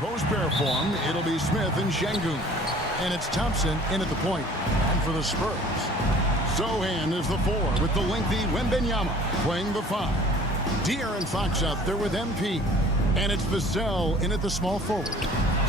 post pair form, it'll be Smith and Şengün. And it's Thompson in at the point. And for the Spurs, Sochan is the 4 with the lengthy Wembanyama playing the 5. De'Aaron Fox out there with MP. And it's Vassell in at the small forward.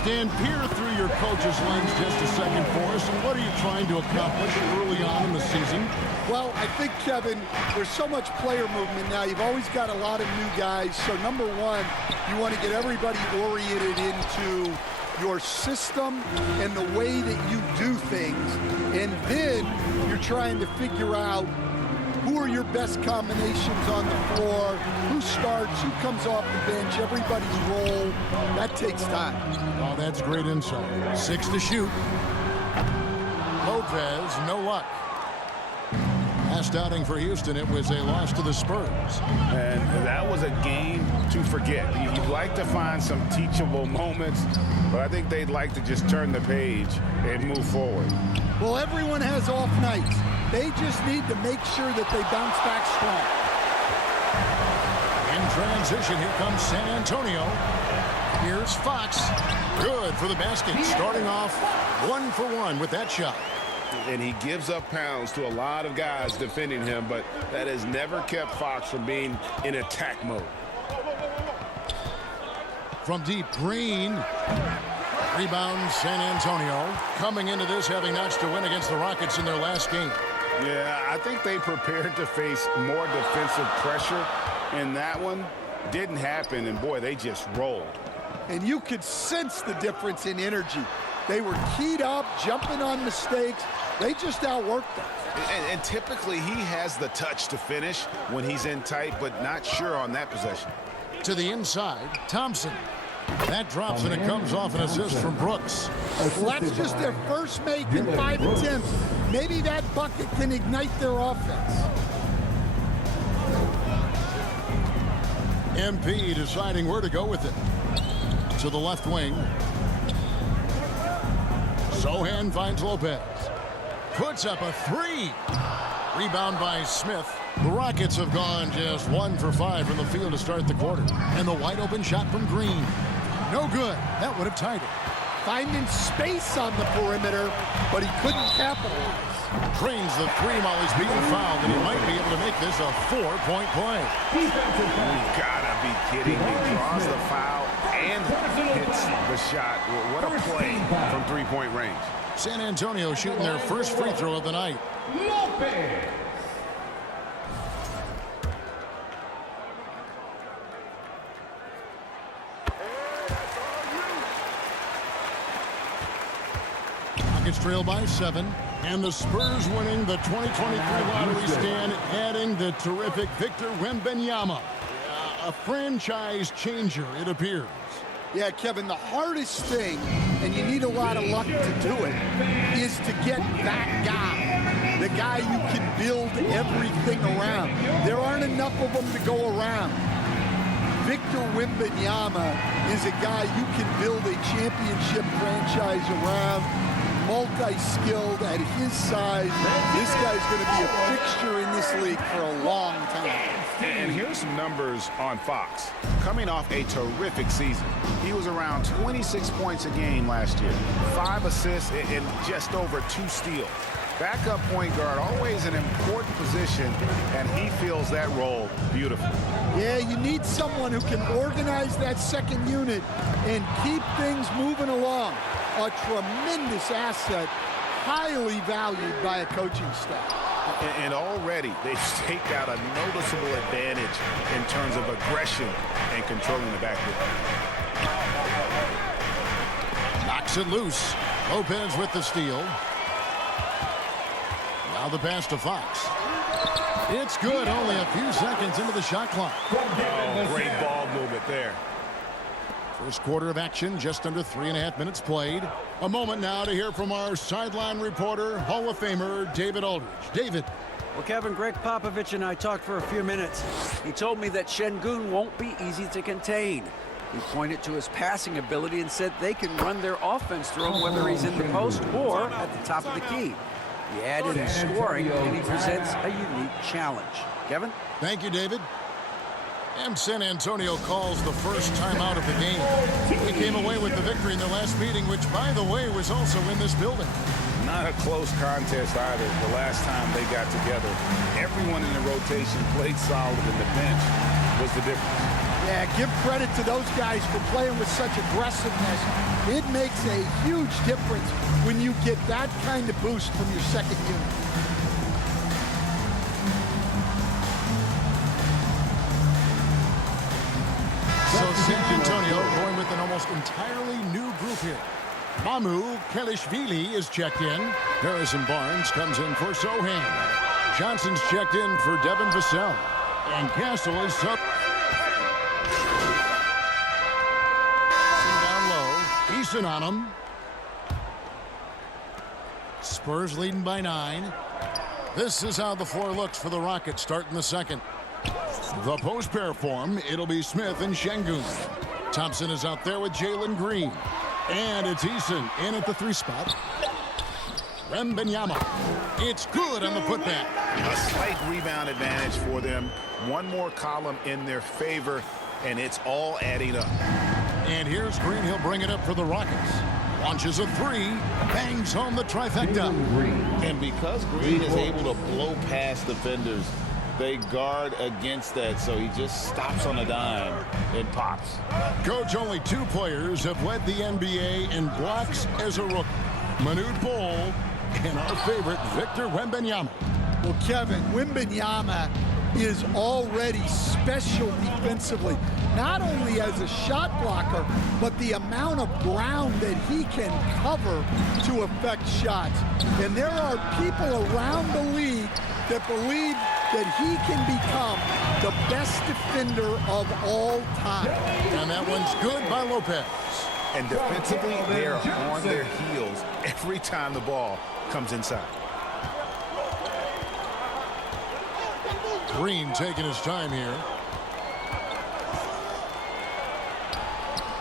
Stan, peer through your coach's lens just a second for us. And what are you trying to accomplish early on in the season? Well, I think, Kevin, there's so much player movement now. You've always got a lot of new guys. So, number one, you want to get everybody oriented into your system and the way that you do things. And then you're trying to figure out who are your best combinations on the floor, who starts, who comes off the bench, everybody's role. That takes time. Oh, that's great insight. 6 to shoot. Lopez, no luck. Last outing for Houston, it was a loss to the Spurs. And that was a game to forget. You'd like to find some teachable moments, but I think they'd like to just turn the page and move forward. Well, everyone has off nights. They just need to make sure that they bounce back strong. In transition, here comes San Antonio. Here's Fox. Good for the basket. Starting off 1 for 1 with that shot. And he gives up pounds to a lot of guys defending him, but that has never kept Fox from being in attack mode. From deep, Green. Rebound, San Antonio. Coming into this, having notched a win against the Rockets in their last game. Yeah, I think they prepared to face more defensive pressure, and that one didn't happen, and boy, they just rolled. And you could sense the difference in energy. They were keyed up, jumping on mistakes. They just outworked them. And typically he has the touch to finish when he's in tight, but not sure on that possession. To the inside, Thompson. That drops and it comes off an assist from Brooks. Well, that's just their first make in 5 attempts. Maybe that bucket can ignite their offense. MP deciding where to go with it. To the left wing. Sochan finds Lopez. Puts up a 3. Rebound by Smith. The Rockets have gone just 1 for 5 from the field to start the quarter. And the wide open shot from Green. No good. That would have tied it. Finding space on the perimeter, but he couldn't capitalize. Drains the 3 while he's being fouled, and he might be able to make this a 4-point play. You've got to be kidding me. Draws the foul and hits the shot. What a play from three-point range. San Antonio shooting their first free throw of the night. Lopez. Rockets trail by 7, and the Spurs winning the 2023 lottery stand, adding the terrific Victor Wembanyama. A franchise changer, it appears. Yeah, Kevin, the hardest thing, and you need a lot of luck to do it, is to get that guy. The guy you can build everything around. There aren't enough of them to go around. Victor Wembanyama is a guy you can build a championship franchise around. Multi-skilled at his size. This guy's going to be a fixture in this league for a long time. And here's some numbers on Fox. Coming off a terrific season, he was around 26 points a game last year, 5 assists and just over 2 steals. Backup point guard, always an important position, and he fills that role beautifully. Yeah, you need someone who can organize that second unit and keep things moving along. A tremendous asset, highly valued by a coaching staff. And already they've staked out a noticeable advantage in terms of aggression and controlling the backcourt. Knocks it loose. Lopez with the steal. Now the pass to Fox. It's good. Only a few seconds into the shot clock. Oh, great ball movement there. First quarter of action, just under 3.5 minutes played. A moment now to hear from our sideline reporter, Hall of Famer David Aldridge. David. Well, Kevin, Greg Popovich and I talked for a few minutes. He told me that Şengün won't be easy to contain. He pointed to his passing ability and said they can run their offense through him whether he's in the post or at the top of the key. He added in scoring, and he presents a unique challenge. Kevin? Thank you, David. And San Antonio calls the first timeout of the game. They came away with the victory in their last meeting, which, by the way, was also in this building. Not a close contest either. The last time they got together, everyone in the rotation played solid, and the bench was the difference. Yeah, give credit to those guys for playing with such aggressiveness. It makes a huge difference when you get that kind of boost from your second unit. So San Antonio going with an almost entirely new group here. Mamu Kelishvili is checked in. Harrison Barnes comes in for Sohan. Johnson's checked in for Devin Vassell. And Castle is sub. Down low. Eason on him. Spurs leading by 9. This is how the floor looks for the Rockets starting the second. The post pair form, it'll be Smith and Şengün. Thompson is out there with Jalen Green. And it's Eason in at the 3 spot. Wembanyama. It's good on the putback. A slight rebound advantage for them. One more column in their favor, and it's all adding up. And here's Green. He'll bring it up for the Rockets. Launches a 3. Bangs home the trifecta. And because Green is able to blow past defenders, they guard against that, so he just stops on a dime and pops. Coach, only 2 players have led the NBA in blocks as a rookie. Manute Bol and our favorite, Victor Wembanyama. Well, Kevin, Wembanyama is already special defensively, not only as a shot blocker, but the amount of ground that he can cover to affect shots. And there are people around the league that believe that he can become the best defender of all time. And that one's good by Lopez. And defensively, they are on their heels every time the ball comes inside. Green taking his time here.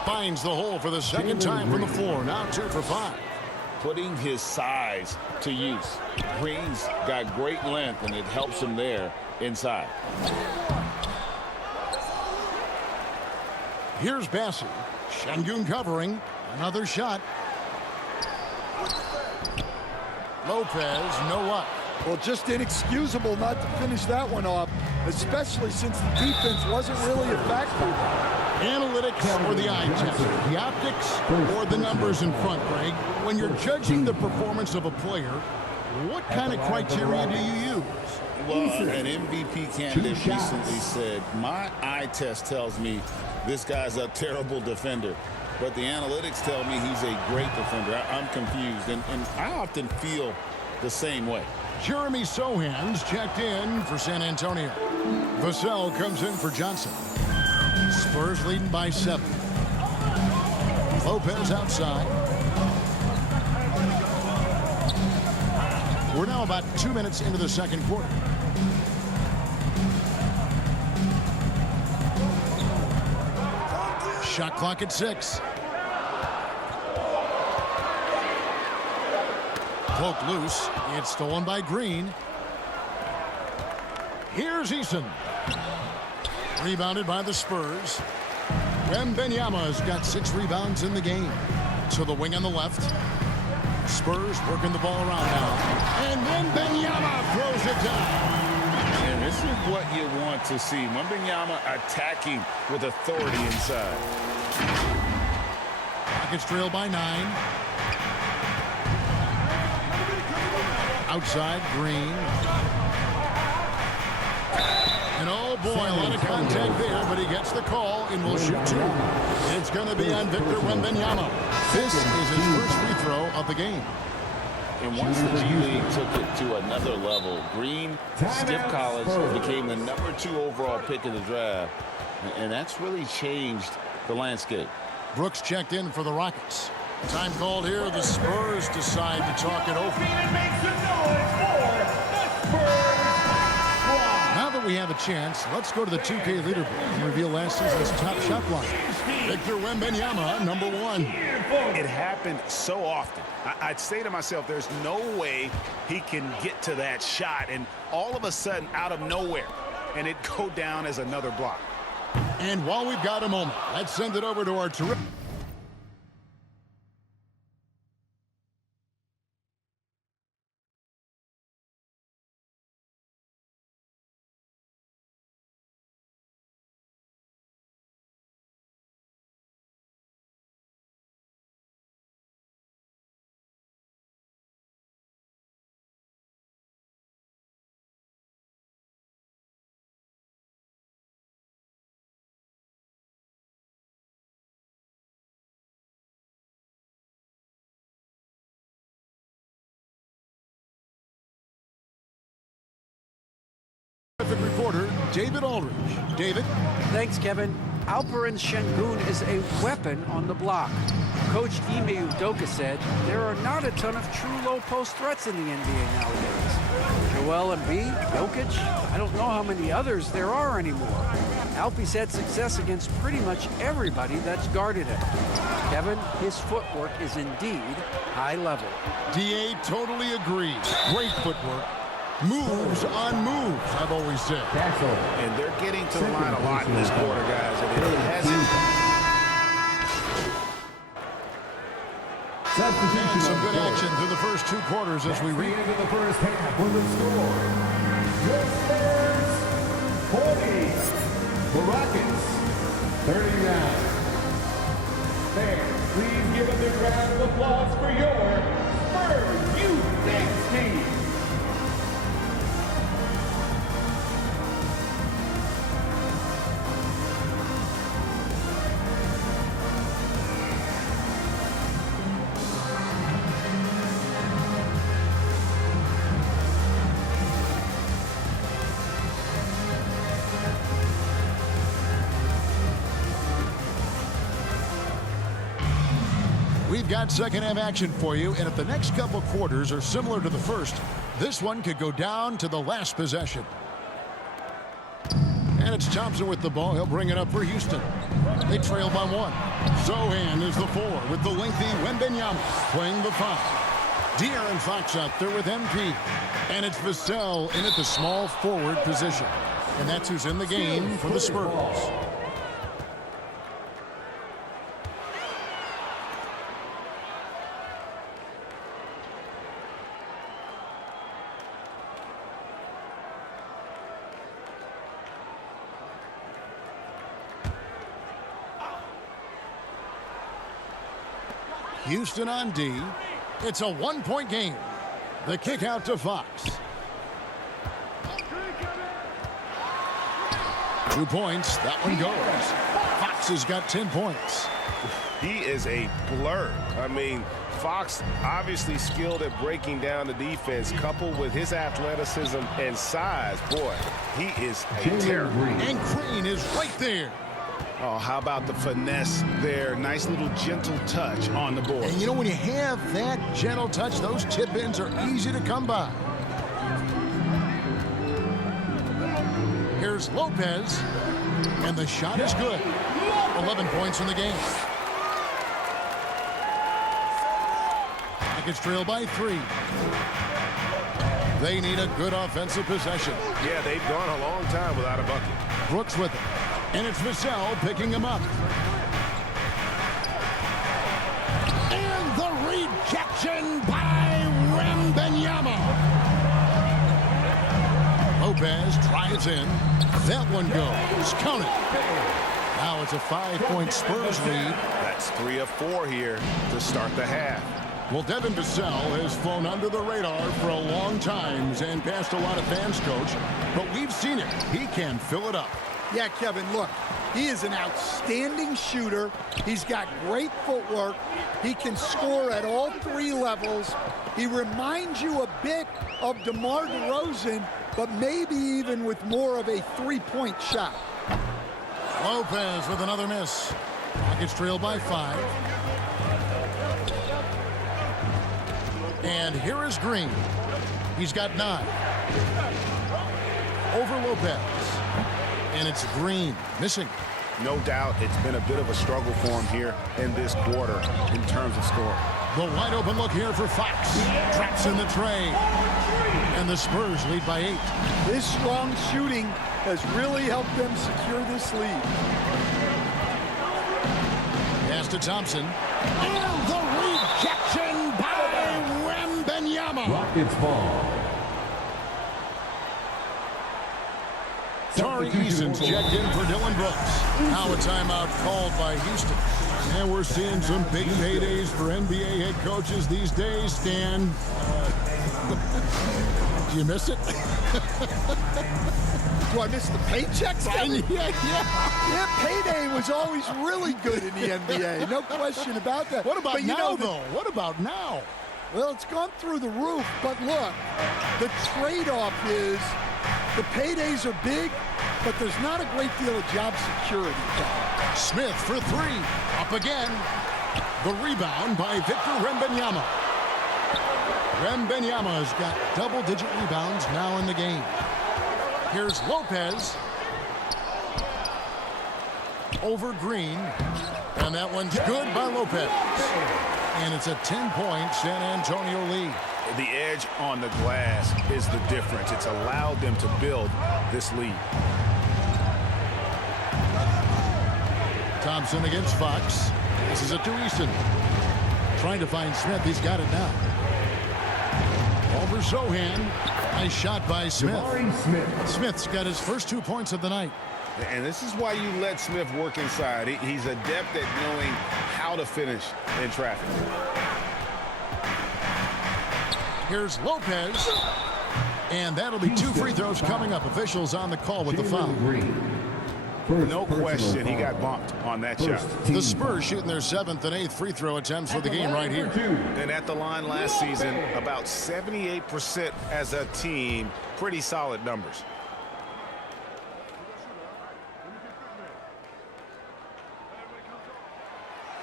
Finds the hole for the second time from the floor. Now 2 for 5. Putting his size to use. Green's got great length, and it helps him there inside. Here's Bassey. Şengün covering. Another shot. Lopez, no luck. Well, just inexcusable not to finish that one off, especially since the defense wasn't really a factor. Analytics or the eye test? The optics or the numbers in front, Greg? When you're judging the performance of a player, what kind of criteria do you use? Well, an MVP candidate recently said, my eye test tells me this guy's a terrible defender, but the analytics tell me he's a great defender. I'm confused, and I often feel the same way. Jeremy Sohan's checked in for San Antonio. Vassell comes in for Johnson. Spurs leading by 7. Lopez outside. We're now about 2 minutes into the second quarter. Shot clock at 6. Poked loose. It's stolen by Green. Here's Eason. Rebounded by the Spurs. Wembanyama's got 6 rebounds in the game. To the wing on the left. Spurs working the ball around now. And Wembanyama throws it down. And this is what you want to see. Wembanyama attacking with authority inside. Rockets trail by 9. Outside, Green. And oh boy, a lot of contact there, but he gets the call and will shoot 2. It's going to be on Victor Wembanyama. This is his first free throw of the game. And once the G League took it to another level, Green, Skip Collins became the number 2 overall pick in the draft. And that's really changed the landscape. Brooks checked in for the Rockets. Time called here. The Spurs decide to talk it over. Now that we have a chance, let's go to the 2K leaderboard and reveal last season's top shot blocker. Victor Wembanyama, number 1. It happened so often. I'd say to myself, there's no way he can get to that shot, and all of a sudden, out of nowhere, and it go down as another block. And while we've got a moment, let's send it over to our terrific... reporter David Aldridge. David? Thanks, Kevin. Alperen Şengün is a weapon on the block. Coach Ime Udoka said there are not a ton of true low-post threats in the NBA nowadays. Joel Embiid, Jokic, I don't know how many others there are anymore. Alpie's had success against pretty much everybody that's guarded him. Kevin, his footwork is indeed high level. DA totally agrees. Great footwork. Moves on moves, I've always said. And they're getting to the line a lot in this quarter, guys. And it hasn't... And some good action through the first 2 quarters as we read. Into the first half with the score. Your Spurs 40. The Rockets 39. Fans, please give a big round of applause for your Spurs Youth Dance Team. We've got second half action for you, and if the next couple quarters are similar to the first, this one could go down to the last possession. And it's Thompson with the ball. He'll bring it up for Houston. They trail by 1. Zohan is the 4 with the lengthy Wembanyama playing the 5. De'Aaron Fox out there with MP. And it's Vassell in at the small forward position. And that's who's in the game for the Spurs. Houston on D. It's a 1-point game. The kick out to Fox. 2 points. That one goes. Fox has got 10 points. He is a blur. I mean, Fox obviously skilled at breaking down the defense, coupled with his athleticism and size. Boy, he is a terror. And Green is right there. Oh, how about the finesse there? Nice little gentle touch on the board. And you know, when you have that gentle touch, those tip-ins are easy to come by. Here's Lopez, and the shot is good. 11 points in the game. Rockets trail by 3. They need a good offensive possession. Yeah, they've gone a long time without a bucket. Brooks with it. And it's Vassell picking him up. And the rejection by Wembanyama. Lopez drives in. That one goes. Count it. Now it's a 5-point Spurs lead. That's 3 of 4 here to start the half. Well, Devin Vassell has flown under the radar for a long time and passed a lot of fans, Coach. But we've seen it. He can fill it up. Yeah, Kevin, look, he is an outstanding shooter. He's got great footwork. He can score at all 3 levels. He reminds you a bit of DeMar DeRozan, but maybe even with more of a 3-point shot. Lopez with another miss. Rockets trail by 5. And here is Green. He's got 9. Over Lopez. And it's Green missing. No doubt it's been a bit of a struggle for him here in this quarter in terms of scoring. The wide open look here for Fox. Traps in the tray. And the Spurs lead by 8. This strong shooting has really helped them secure this lead. Pass to Thompson. And the rejection by Wembanyama. Rockets ball. Tari Eason's checked in for Dylan Brooks. Now a timeout called by Houston. And we're seeing some big paydays for NBA head coaches these days, Stan. Do you miss it? Do I miss the paychecks, Kevin? Yeah. Yeah, payday was always really good in the NBA. No question about that. What about but now, though? What about now? Well, it's gone through the roof. But look, the trade-off is the paydays are big, but there's not a great deal of job security. Smith for three. Up again. The rebound by Victor Wembanyama. Wembanyama has got double-digit rebounds now in the game. Here's Lopez. Over Green. And that one's good by Lopez. And it's a 10-point San Antonio lead. The edge on the glass is the difference. It's allowed them to build this lead. Thompson against Fox. This is it to Easton. Trying to find Smith. He's got it now. Over Sohan. Nice shot by Smith. Smith's got his first 2 points of the night. And this is why you let Smith work inside. He's adept at knowing how to finish in traffic. Here's Lopez. And that'll be 2 free throws coming up. Officials on the call with the foul. No question he got bumped on that shot. The Spurs shooting their 7th and 8th free throw attempts for the game right here. And at the line last season, about 78% as a team. Pretty solid numbers.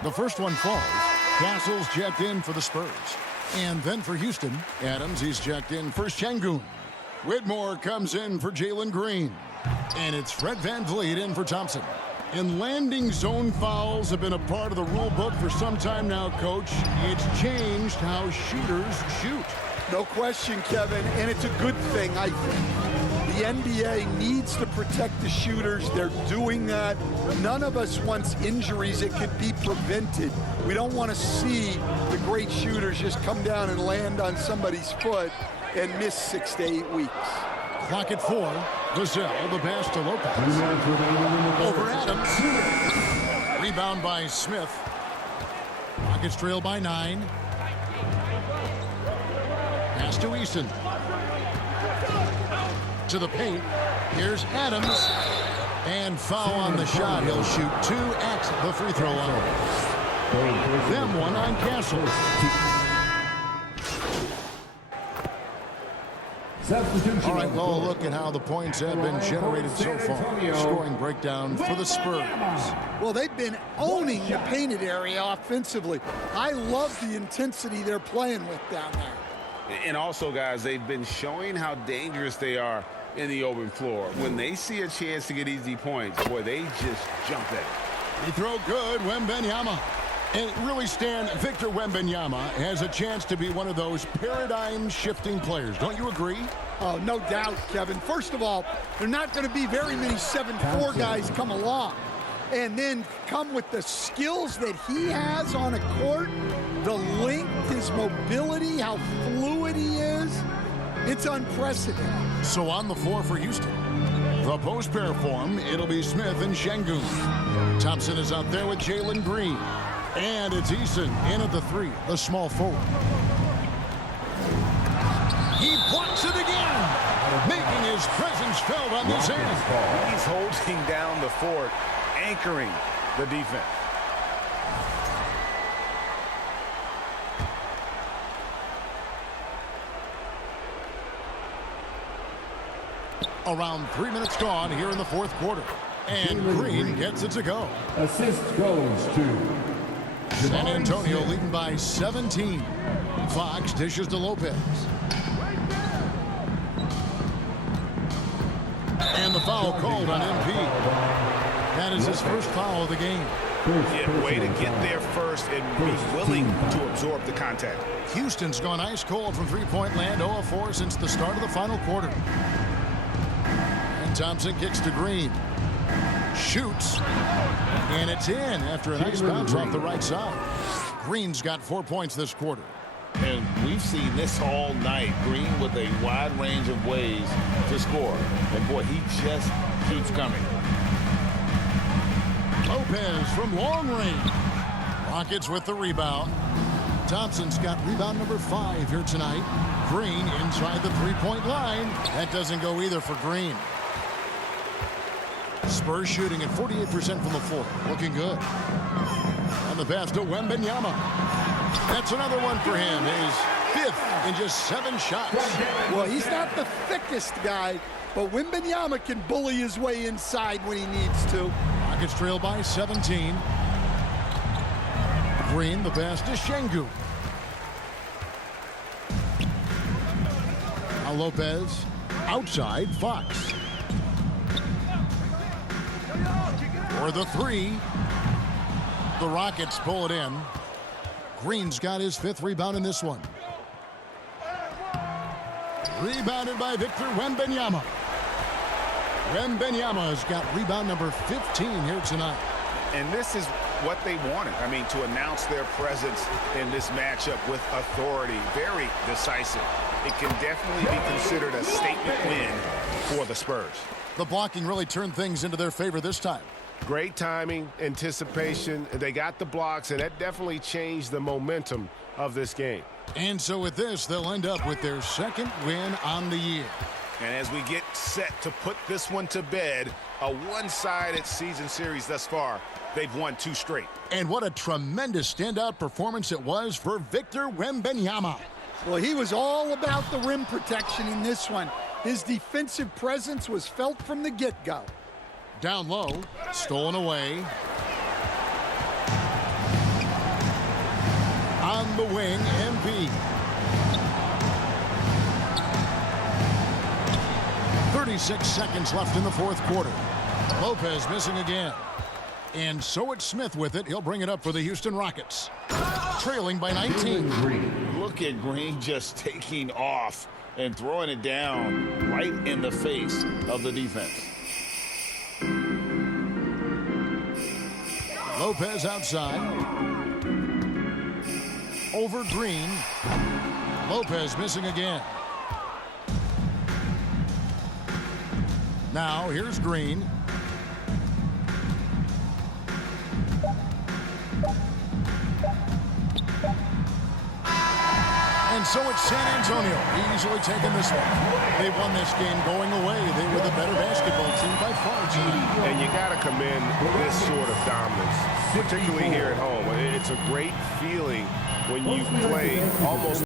The first one falls. Castle's checked in for the Spurs. And then for Houston, Adams, he's checked in for Şengün. Whitmore comes in for Jalen Green. And it's Fred VanVleet in for Thompson. And landing zone fouls have been a part of the rule book for some time now, Coach. It's changed how shooters shoot. No question, Kevin, and it's a good thing, I think. The NBA needs to protect the shooters. They're doing that. None of us wants injuries that could be prevented. We don't want to see the great shooters just come down and land on somebody's foot and miss 6 to 8 weeks. Clock at 4. Vassell, the pass to Lopez. Over Adams. Rebound by Smith. Rockets trail by 9. Pass to Easton. To the paint. Here's Adams. And foul on the shot. He'll shoot 2 at the free throw line. Them one on Castle. All right, well, look at how the points have been generated so far. Scoring breakdown for the Spurs. Well, they've been owning the painted area offensively. I love the intensity they're playing with down there. And also, guys, they've been showing how dangerous they are in the open floor. When they see a chance to get easy points, boy, they just jump at it. He throw good, Wembanyama. And really, Stan, Victor Wembanyama has a chance to be one of those paradigm-shifting players. Don't you agree? Oh, no doubt, Kevin. First of all, there are not going to be very many 7'4" guys come along. And then come with the skills that he has on a court, the length, his mobility, how fluid he is. It's unprecedented. So on the floor for Houston. The post pair form, it'll be Smith and Şengün. Thompson is out there with Jalen Green. And it's Easton in at the 3, the small forward. He blocks it again, making his presence felt on this end. He's holding down the fort, anchoring the defense. Around 3 minutes gone here in the fourth quarter. And Green gets it to go. Assist goes to San Antonio leading by 17. Fox dishes to Lopez. And the foul called on MP. That is his first foul of the game. Yeah, way to get there first and be willing to absorb the contact. Houston's gone ice cold from three-point land, 0 of 4 since the start of the final quarter. And Thompson kicks to Green. Shoots. And it's in after a nice bounce off the right side. Green's got 4 points this quarter. And we've seen this all night. Green with a wide range of ways to score. And boy, he just keeps coming. Lopez from long range. Rockets with the rebound. Thompson's got rebound number 5 here tonight. Green inside the three-point line. That doesn't go either for Green. Spurs shooting at 48% from the floor. Looking good. And the pass to Wembanyama. That's another one for him. His 5th in just 7 shots. Well, he's not the thickest guy, but Wembanyama can bully his way inside when he needs to. Rockets trail by 17. Green, the pass to Şengün. Now Lopez outside Fox. For the 3. The Rockets pull it in. Green's got his 5th rebound in this one. Rebounded by Victor Wembanyama. Wembanyama's got rebound number 15 here tonight. And this is what they wanted. I mean, to announce their presence in this matchup with authority. Very decisive. It can definitely be considered a statement win for the Spurs. The blocking really turned things into their favor this time. Great timing, anticipation. They got the blocks, and that definitely changed the momentum of this game. And so with this, they'll end up with their 2nd win on the year. And as we get set to put this one to bed, a one-sided season series thus far, they've won 2 straight. And what a tremendous standout performance it was for Victor Wembanyama. Well, he was all about the rim protection in this one. His defensive presence was felt from the get-go. Down low, stolen away. On the wing, MP. 36 seconds left in the 4th quarter. Lopez missing again. And so it's Smith with it. He'll bring it up for the Houston Rockets. Trailing by 19. Look at Green just taking off and throwing it down right in the face of the defense. Lopez outside. Over Green. Lopez missing again. Now here's Green. And so it's San Antonio easily taking this one. They've won this game going away. They were the better basketball team by far tonight. And you got to commend this sort of dominance, particularly here at home. It's a great feeling when you play almost